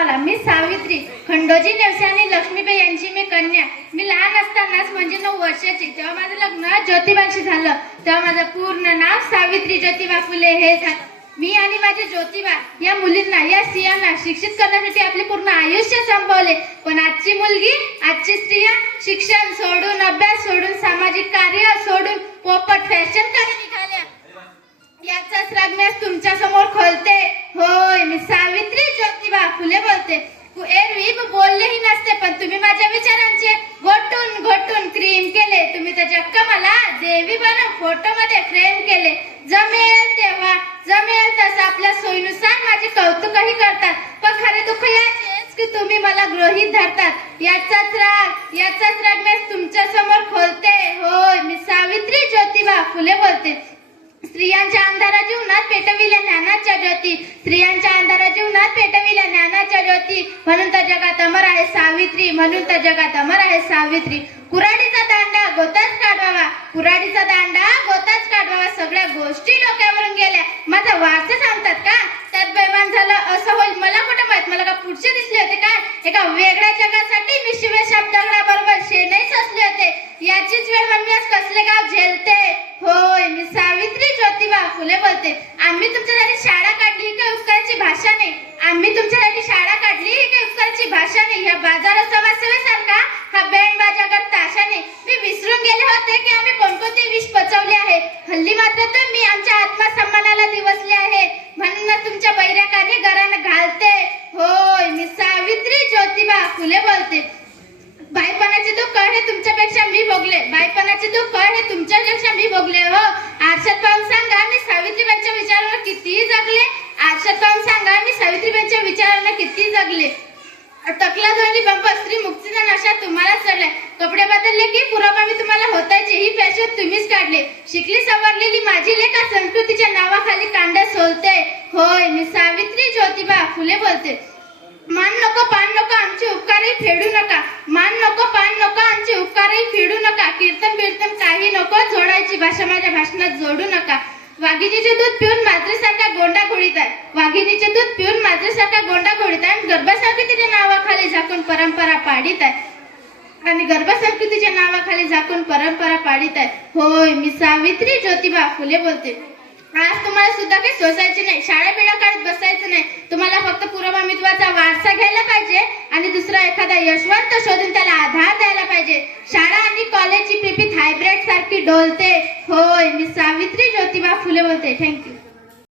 तुम्हाला. मी सावित्री खंडोजी नेवसे आणि लक्ष्मीबाई यांची मी कन्या. मी लहान असतानाच म्हणजे 9 वर्षाची तेव्हा माझं लग्न ज्योतिबांशी झालं. तेव्हा माझं पूर्ण नाव सावित्री ज्योतिबा फुले हे झालं. मी आणि माझे ज्योतिबा या मुलींना या स्त्रियांना शिक्षित करण्यासाठी आपले पूर्ण आयुष्य संपवले. पण आजची मुलगी, आजची स्त्रिया शिक्षण सोडून, अभ्यास सोडून, सामाजिक कार्य सोडून पोपट फॅशनकडे निघाल्या. याचाच राग मी तुमच्या समोर खोलते. होय, मी सावित्री ज्योतिबा फुले बोलते. एरवी बोललेही नसते, पण तुम्ही माझ्या विचारांचे घोटून घोटून क्रीम केले. तुम्ही तर चक्क मला देवी बनवून फोटो मध्ये फ्रेम केले. जमेल तेव्हा, जमेल तसं आपल्या सोयीनुसार माझे कौतुकही करतात. पण खरे दुःख याचेच की तुम्ही मला गृहीत धरतात. याचाच राग मी तुमच्या समोर खोलते. होय, मी सावित्री ज्योतिबा फुले बोलते. स्त्रियांच्या अंधारा जीवनात पेटविल्या ज्ञानाच्या ज्योती. स्त्रियांच्या अंधारा जीवनात पेटविल्या ज्ञानाच्या ज्योती. म्हणून तर जगात अमर आहे सावित्री. म्हणून तर जगात अमर आहे सावित्री. कुऱ्हाडीचा दांडा गोताच काढवावा. कुऱ्हाडीचा दांडा गोताच काढवावा. सगळ्या गोष्टी डोक्यावरून गेल्या. माझा वारसा सांगतात का? त्यात बैमान झालं असं होईल मला कुठं माहित. मला का पुढचे दिसले होते का? एका वेगळ्या जगासाठी मी शिवेशाप दगडाबरोबर शेणही असले होते. याचीच वेळ म्हणून आज कसले गाव झेलते. होय, मी सावित्री ज्योतिबा फुले बोलते. आम्ही तुमच्यासाठी शाळा काढली ही काही उपकाराची भाषा नाही. आम्ही तुमच्यासाठी शाळा काढली ही काही उपकाराची भाषा नाही. ह्या बाजार समाजसेवेसारखा हा बँड बाजा करता आशा नाही. मी विसरून गेले होते की आम्ही कोणकोणते विष पचवले आहे. हल्ली मात्र तर मी आमच्या आत्मसन्मानाला दिवसले आहे. म्हणून तुमच्या बैराकाने घरानं घालते. होय, मी सावित्री ज्योतिबा फुले बोलते. बाईपणाचे दुःख हे तुमच्यापेक्षा मी भोगले. बाईपणाचे दुःख हे तुमच्यापेक्षा मी भोगले. हो, आरशात पाहून सांगा मी सावित्रीबाईंच्या विचारांना किती जगले. आरशात पाहून सांगा मी सावित्रीबाईंच्या विचारांना किती जगले. टकला धोनी बंब स्त्री मुक्तीचा नशा तुम्हाला चढलाय. कपडे बदलले की पुरापावी तुम्हाला होतायचे. ही फॅशन तुम्हीच काढले. शिकली सवरलेली माझी लेखा संस्कृतीच्या नावाखाली कांड्या सोलते. होय, मी सावित्री ज्योतिबा फुले बोलते. मान नको पान नको आमचे उपकारही फेडू नका. मान नको पान नको आमचे उपकारही फेडू नका. कीर्तन बिर्तन काही नको. जोडायची भाषा माझ्या भाषणात जोडू नका. वाघिणीचे दूध पिऊन माद्रीसारखा गोंडा घोळीत आहे. वाघिणीचे दूध पिऊन माद्रीसारखा गोंडा घोळीत आहे. गर्भसंस्कृतीच्या नावाखाली झाकून परंपरा पाडित आहे. आणि गर्भसंस्कृतीच्या नावाखाली झाकून परंपरा पाडित आहे. होय, मी सावित्री ज्योतिबा फुले बोलते. आज तुम्हाला सुद्धा काही सोसायची नाही. शाळा बिळा काढत बसायचं नाही. तुम्हाला फक्त पुरावामित्वाचा वारसा घ्यायला पाहिजे आणि दुसरा एखादा यशवंत शोधून त्याला आधार द्यायला पाहिजे. शाळा आणि कॉलेजची पिपी थायब्रेड सारखी डोलते. होय, मी सावित्री ज्योतिबा फुले बोलते. थँक्यू.